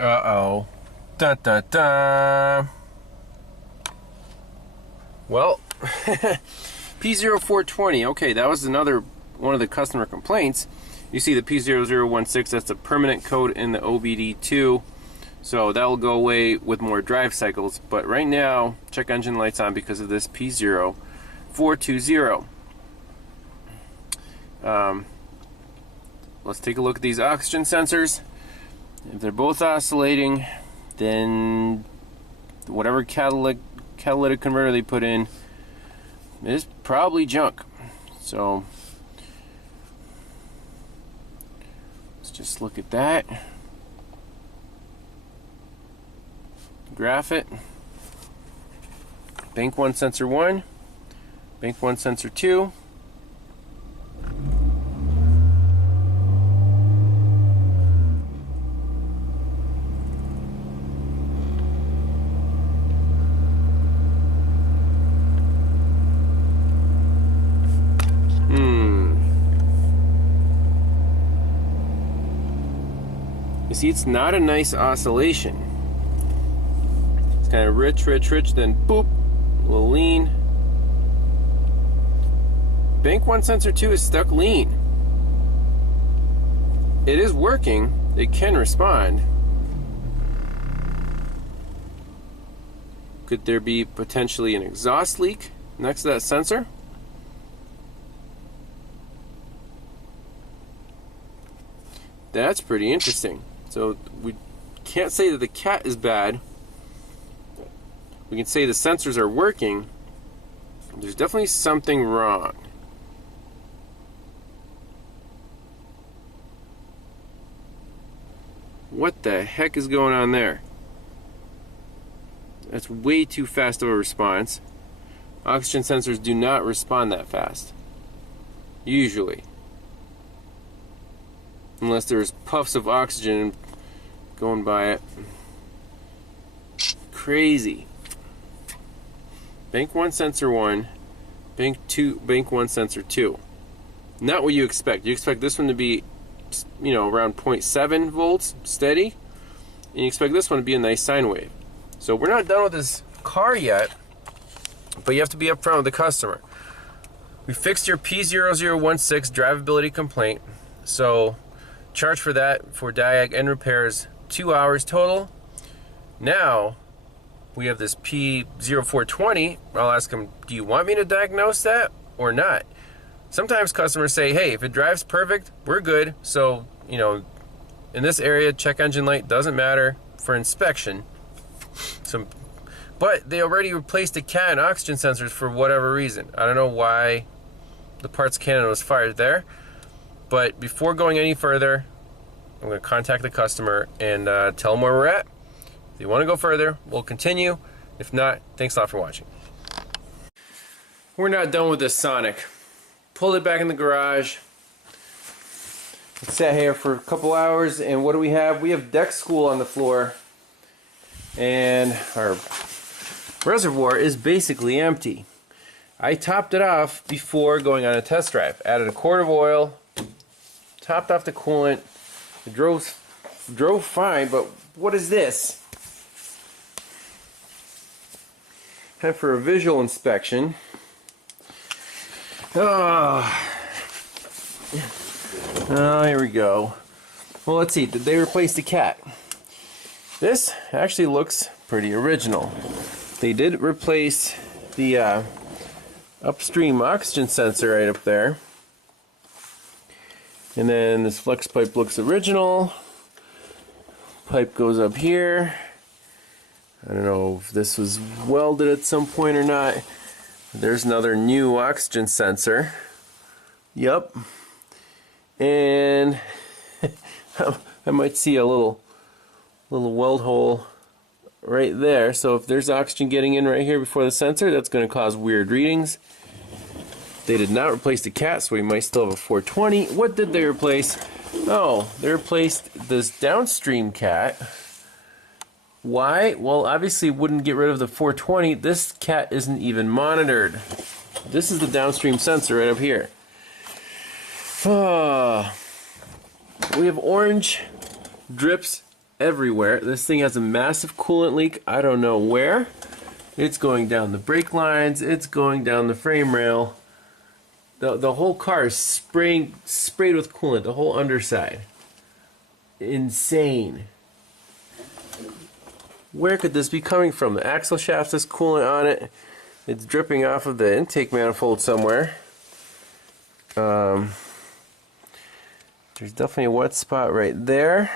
Uh-oh. Dun dun dun. Well, P0420. Okay, that was another one of the customer complaints. You see the P0016, that's a permanent code in the OBD2. So that will go away with more drive cycles. But right now, check engine lights on because of this P0420. Let's take a look at these oxygen sensors. If they're both oscillating, then whatever catalytic converter they put in is probably junk. So let's just look at that. Graph it. Bank 1 sensor 1, bank 1 sensor 2. You see, it's not a nice oscillation. It's kind of rich, then boop, a little lean. Bank 1 sensor 2 is stuck lean. It is working, it can respond. Could there be potentially an exhaust leak next to that sensor? That's pretty interesting. So we can't say that the cat is bad. We can say the sensors are working. There's definitely something wrong. What the heck is going on there? That's way too fast of a response. Oxygen sensors do not respond that fast. Usually. Unless there's puffs of oxygen going by it. Crazy. Bank 1 sensor 1, bank 1 sensor 2. Not what you expect. You expect this one to be, you know, around 0.7 volts steady, and you expect this one to be a nice sine wave. So we're not done with this car yet, but you have to be upfront with the customer. We fixed your P0016 drivability complaint, so charge for that for diag and repairs 2 hours total. Now we have this P0420. I'll ask them, do you want me to diagnose that or not? Sometimes customers say, hey, if it drives perfect, we're good. So, you know, in this area, check engine light doesn't matter for inspection. So, but they already replaced the cat and oxygen sensors for whatever reason. I don't know why the parts cannon was fired there. But before going any further, I'm going to contact the customer and tell them where we're at. If you want to go further, we'll continue. If not, thanks a lot for watching. We're not done with this Sonic. Pulled it back in the garage. It sat here for a couple hours, and what do we have? We have deck school on the floor, and our reservoir is basically empty. I topped it off before going on a test drive. Added a quart of oil, topped off the coolant. It drove fine, but what is this? Time for a visual inspection. Oh, here we go. Well, let's see. Did they replace the cat? This actually looks pretty original. They did replace the upstream oxygen sensor right up there. And then this flex pipe looks original. Pipe goes up here. I don't know if this was welded at some point or not. There's another new oxygen sensor. Yep. And I might see a little weld hole right there. So if there's oxygen getting in right here before the sensor, that's going to cause weird readings. They did not replace the cat, so we might still have a 420. What did they replace? Oh, they replaced this downstream cat. Why? Well, obviously wouldn't get rid of the 420. This cat isn't even monitored. This is the downstream sensor right up here. We have orange drips everywhere. This thing has a massive coolant leak. I don't know where. It's going down the brake lines. It's going down the frame rail. The whole car is sprayed with coolant. The whole underside. Insane. Where could this be coming from? The axle shaft has coolant on it. It's dripping off of the intake manifold somewhere. There's definitely a wet spot right there.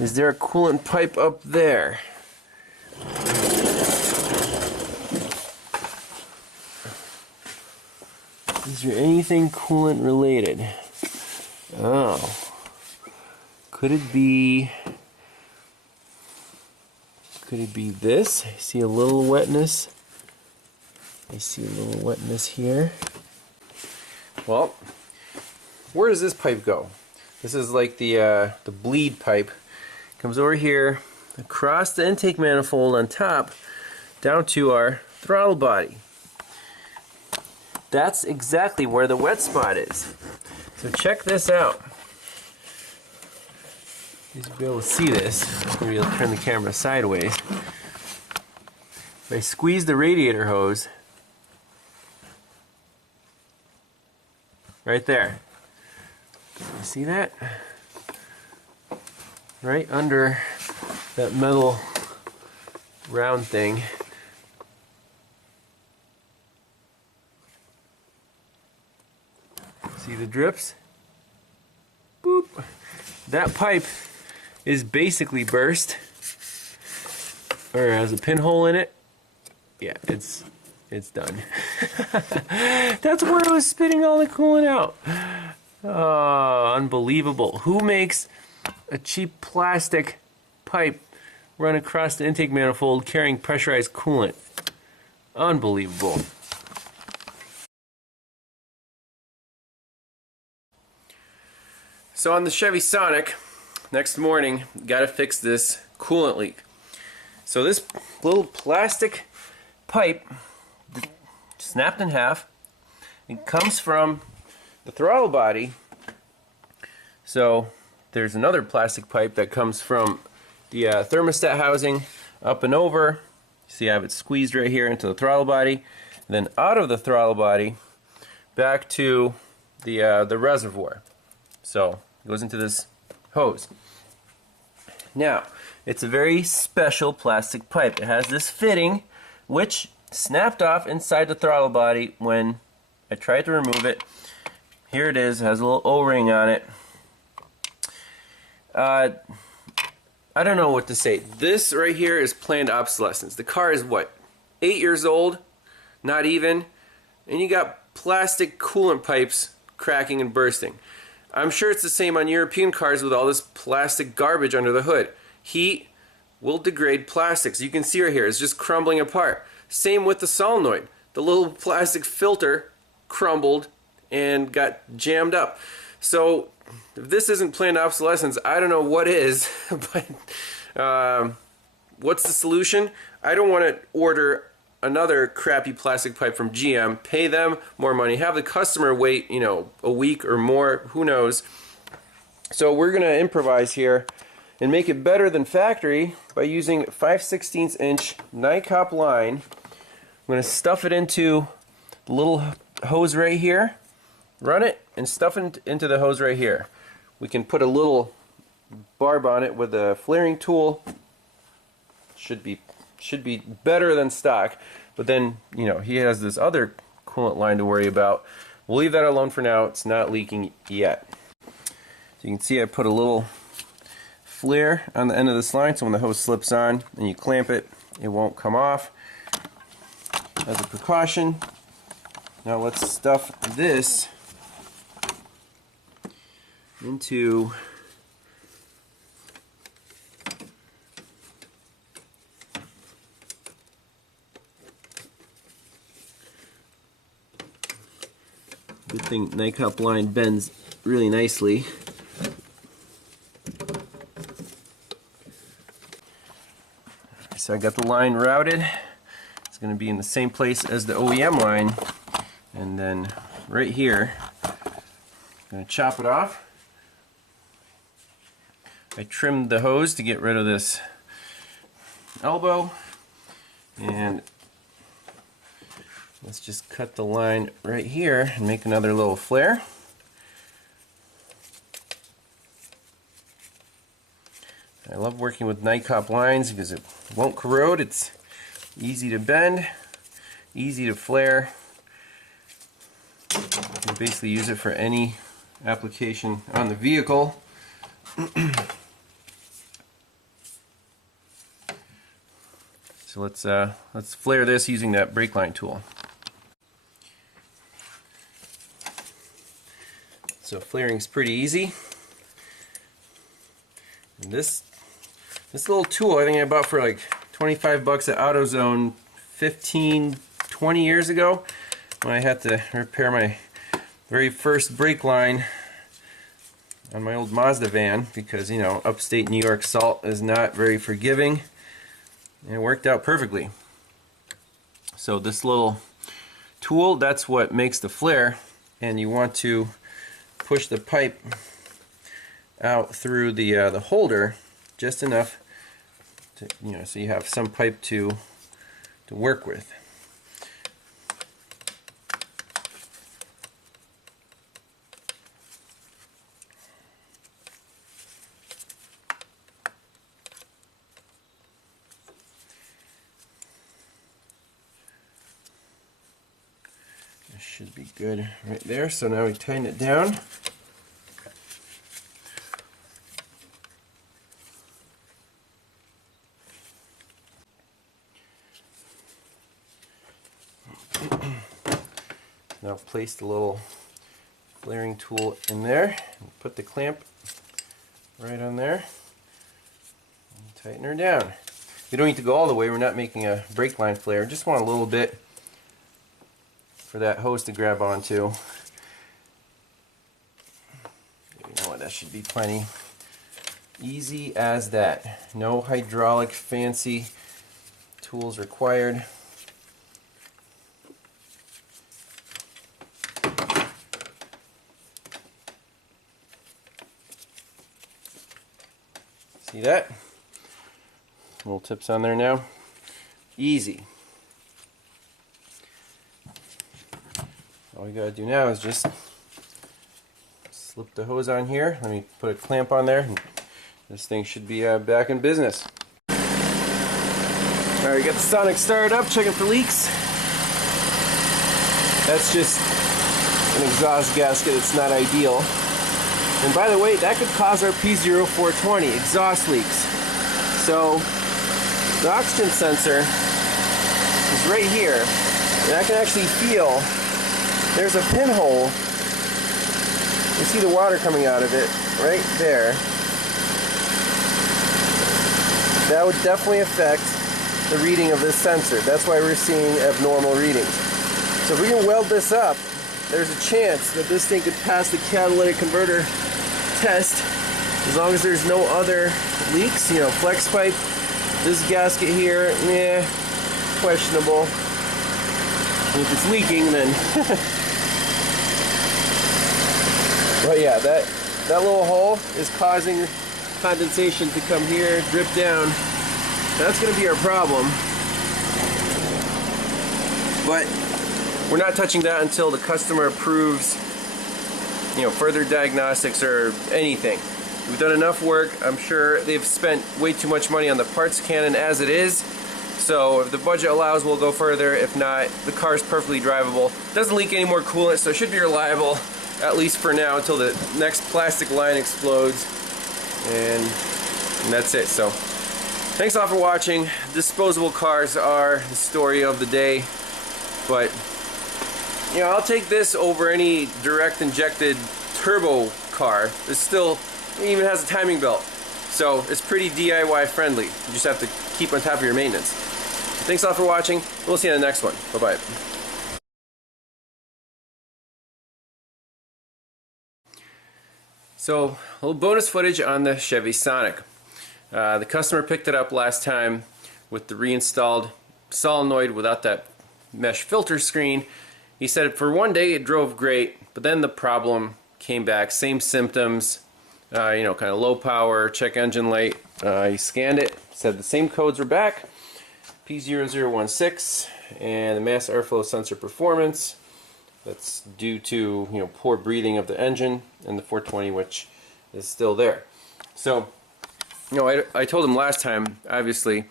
Is there a coolant pipe up there? Is there anything coolant related? Oh. Could it be this? I see a little wetness. I see a little wetness here. Well, where does this pipe go? This is like the bleed pipe. Comes over here, across the intake manifold on top, down to our throttle body. That's exactly where the wet spot is. So check this out. You'll be able to see this. Maybe I'll turn the camera sideways. If I squeeze the radiator hose, right there. You see that? Right under that metal round thing. See the drips? Boop. That pipe is basically burst, or has a pinhole in it. Yeah, it's done. That's where it was spitting all the coolant out. Oh, unbelievable. Who makes a cheap plastic pipe run across the intake manifold carrying pressurized coolant? Unbelievable. So on the Chevy Sonic, next morning, gotta fix this coolant leak. So this little plastic pipe snapped in half. It comes from the throttle body. So there's another plastic pipe that comes from the thermostat housing up and over. See, I have it squeezed right here into the throttle body. And then out of the throttle body back to the reservoir. So it goes into this hose. Now, it's a very special plastic pipe. It has this fitting which snapped off inside the throttle body when I tried to remove it. Here it is. It has a little O-ring on it. I don't know what to say. This right here is planned obsolescence. The car is what, 8 years old? Not even. And you got plastic coolant pipes cracking and bursting. I'm sure it's the same on European cars with all this plastic garbage under the hood. Heat will degrade plastics. You can see right here, it's just crumbling apart. Same with the solenoid. The little plastic filter crumbled and got jammed up. So if this isn't planned obsolescence, I don't know what is. But what's the solution? I don't want to order another crappy plastic pipe from GM, pay them more money, have the customer wait, you know, a week or more, who knows. So we're going to improvise here and make it better than factory by using 5/16 inch NICOP line. I'm going to stuff it into the little hose right here, run it, and stuff it into the hose right here. We can put a little barb on it with a flaring tool. Should be better than stock, but then, you know, he has this other coolant line to worry about. We'll leave that alone for now. It's not leaking yet. So you can see I put a little flare on the end of this line, so when the hose slips on and you clamp it, it won't come off. As a precaution. Now let's stuff this into good thing NICOP line bends really nicely. So I got the line routed. It's going to be in the same place as the OEM line, and then right here I'm going to chop it off. I trimmed the hose to get rid of this elbow, and let's just cut the line right here and make another little flare. I love working with Nycop lines because it won't corrode, it's easy to bend, easy to flare. You can basically use it for any application on the vehicle. So let's flare this using that brake line tool. So flaring is pretty easy. And this little tool I think I bought for like 25 bucks at AutoZone 20 years ago when I had to repair my very first brake line on my old Mazda van because, you know, upstate New York salt is not very forgiving, and it worked out perfectly. So this little tool, that's what makes the flare, and you want to push the pipe out through the holder just enough to, you know, so you have some pipe to work with. This should be good right there. So now we tighten it down. Now place the little flaring tool in there and put the clamp right on there and tighten her down. You don't need to go all the way, we're not making a brake line flare, just want a little bit for that hose to grab onto. You know what, that should be plenty. Easy as that. No hydraulic fancy tools required. See that? Little tips on there now. Easy. All you gotta do now is just slip the hose on here. Let me put a clamp on there, and this thing should be back in business. Alright, got the Sonic started up, checking for leaks. That's just an exhaust gasket, it's not ideal. And by the way, that could cause our P0420 exhaust leaks. So the oxygen sensor is right here, and I can actually feel there's a pinhole. You see the water coming out of it right there. That would definitely affect the reading of this sensor. That's why we're seeing abnormal readings. So if we can weld this up, there's a chance that this thing could pass the catalytic converter test as long as there's no other leaks. You know, flex pipe, this gasket here, questionable. And if it's leaking, then but yeah, that little hole is causing condensation to come here, drip down. That's going to be our problem. But we're not touching that until the customer approves, you know, further diagnostics or anything. We've done enough work. I'm sure they've spent way too much money on the parts cannon as it is. So if the budget allows, we'll go further. If not, the car's perfectly drivable. Doesn't leak any more coolant, so it should be reliable, at least for now, until the next plastic line explodes. And that's it. So thanks a lot for watching. Disposable cars are the story of the day. But you know, I'll take this over any direct injected turbo car. It still even has a timing belt. So it's pretty DIY friendly. You just have to keep on top of your maintenance. Thanks a lot for watching. We'll see you in the next one. Bye-bye. So, a little bonus footage on the Chevy Sonic. The customer picked it up last time with the reinstalled solenoid without that mesh filter screen. He said for one day it drove great, but then the problem came back, same symptoms, you know, kind of low power, check engine light. He scanned it, said the same codes were back, P0016, and the mass airflow sensor performance. That's due to, you know, poor breathing of the engine, and the 420, which is still there. So, you know, I told him last time, obviously,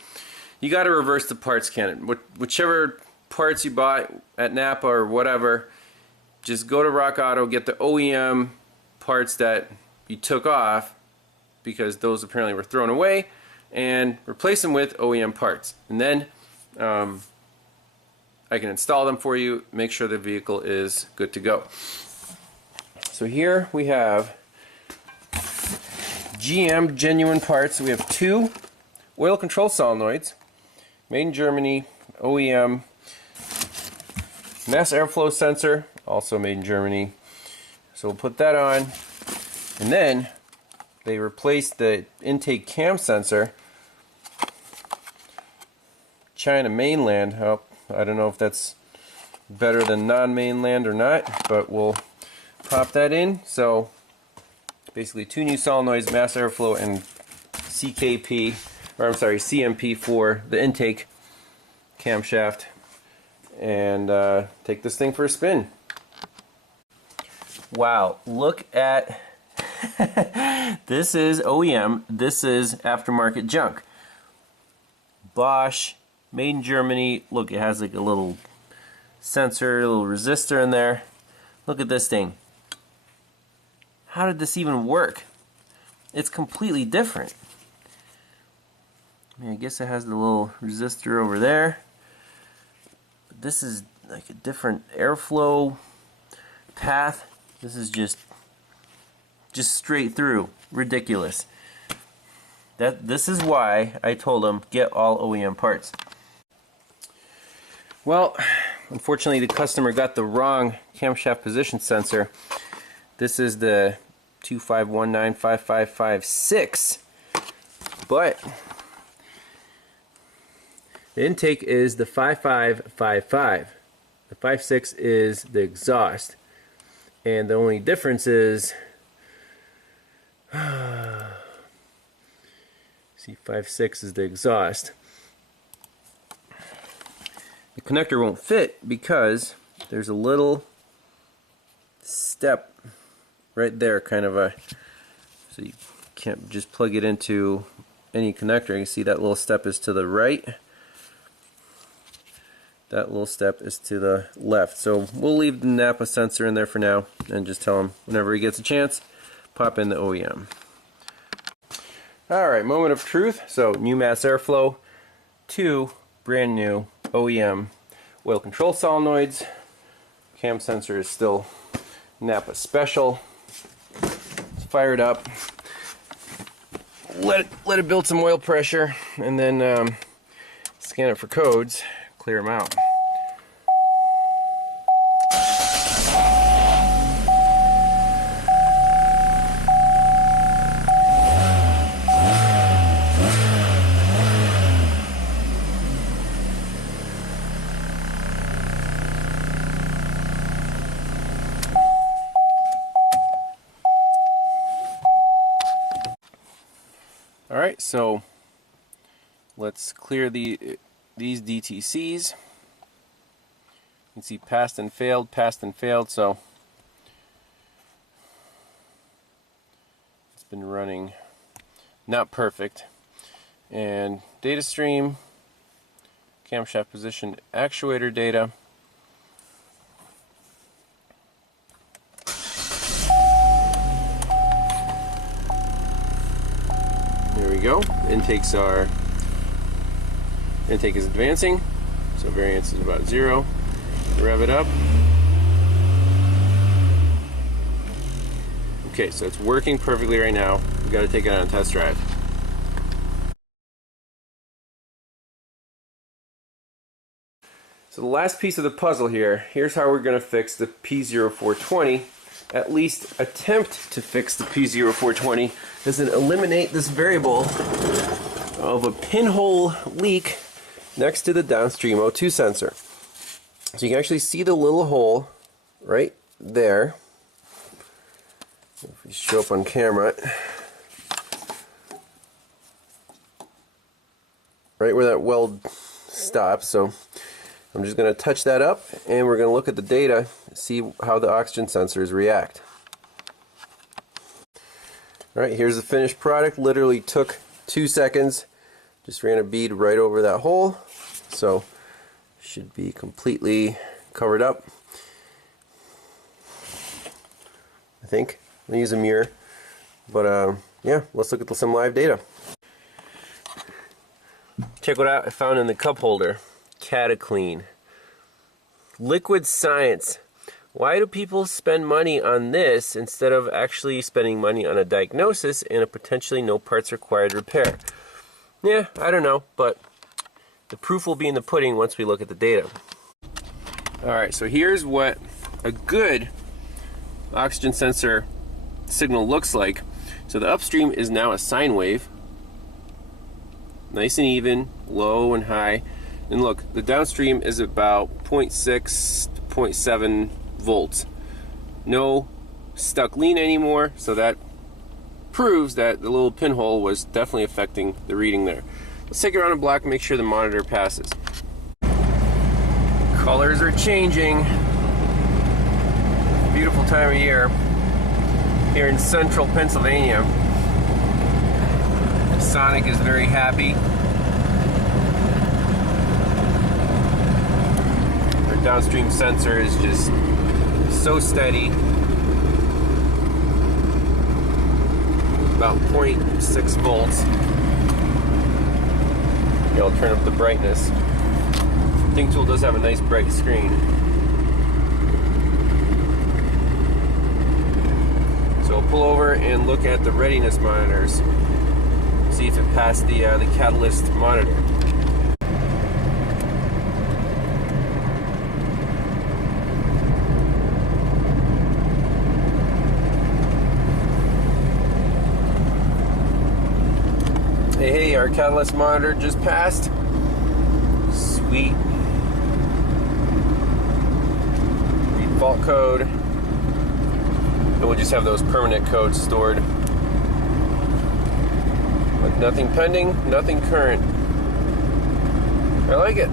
you got to reverse the parts canon. Whichever parts you bought at Napa or whatever, just go to Rock Auto, get the OEM parts that you took off, because those apparently were thrown away, and replace them with OEM parts. And then I can install them for you, make sure the vehicle is good to go. So here we have GM genuine parts. We have 2 oil control solenoids, made in Germany, OEM. Mass airflow sensor, also made in Germany. So we'll put that on. And then they replaced the intake cam sensor. China mainland. Oh, I don't know if that's better than non-mainland or not, but we'll pop that in. So basically 2 new solenoids, mass airflow and CMP for the intake camshaft, and take this thing for a spin. Wow, look at this is OEM, this is aftermarket junk. Bosch, made in Germany. Look, it has like a little sensor, a little resistor in there. Look at this thing. How did this even work? It's completely different. I mean, I guess it has the little resistor over there. But this is like a different airflow path. This is just straight through. Ridiculous. This is why I told him get all OEM parts. Well, unfortunately the customer got the wrong camshaft position sensor. This is the 25195556, but the intake is the 5555. The 56 is the exhaust, and the only difference is see, 56 is the exhaust. The connector won't fit because there's a little step right there, kind of a, so you can't just plug it into any connector. You can see that little step is to the right, that little step is to the left. So we'll leave the Napa sensor in there for now and just tell him whenever he gets a chance, pop in the OEM. Alright, moment of truth. So new mass airflow, 2 brand new OEM oil control solenoids. Cam sensor is still Napa special. Let's fire it up. Let it build some oil pressure, and then scan it for codes, clear them out. Alright, so let's clear these DTCs. You can see passed and failed, so it's been running not perfect. And data stream, camshaft position, actuator data. There we go. Intake is advancing, so variance is about 0. Rev it up. Okay, so it's working perfectly right now. We've got to take it on a test drive. So the last piece of the puzzle here, here's how we're going to fix the P0420. At least attempt to fix the P0420, is to eliminate this variable of a pinhole leak next to the downstream O2 sensor. So you can actually see the little hole right there. If we show up on camera, right where that weld stops. So I'm just going to touch that up, and we're going to look at the data, see how the oxygen sensors react. Alright, here's the finished product. Literally took 2 seconds. Just ran a bead right over that hole. So should be completely covered up, I think. I'm going to use a mirror. But yeah, let's look at some live data. Check what I found in the cup holder. Cataclean. Liquid science. Why do people spend money on this instead of actually spending money on a diagnosis and a potentially no parts required repair? Yeah, I don't know, but the proof will be in the pudding once we look at the data. Alright, so here's what a good oxygen sensor signal looks like. So the upstream is now a sine wave. Nice and even, low and high. And look, the downstream is about 0.6 to 0.7 volts. No stuck lean anymore, so that proves that the little pinhole was definitely affecting the reading there. Let's take it around a block and make sure the monitor passes. Colors are changing. Beautiful time of year here in central Pennsylvania. Sonic is very happy. Our downstream sensor is just so steady. About 0.6 volts. Here, I'll turn up the brightness. THINKTOOL does have a nice bright screen. So we'll pull over and look at the readiness monitors. See if it passed the catalyst monitor. Hey, our catalyst monitor just passed. Sweet. Read fault code. And we'll just have those permanent codes stored. But nothing pending, nothing current. I like it.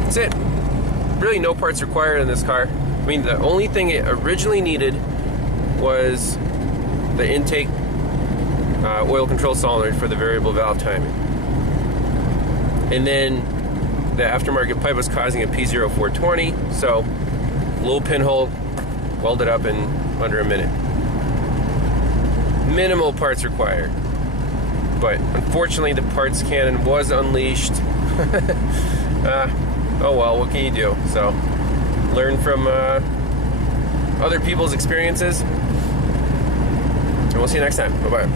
That's it. Really no parts required in this car. I mean, the only thing it originally needed was the intake oil control solenoid for the variable valve timing. And then the aftermarket pipe was causing a P0420, so little pinhole, welded up in under a minute. Minimal parts required. But unfortunately the parts cannon was unleashed. Oh well, what can you do? So learn from other people's experiences. And we'll see you next time. Bye-bye.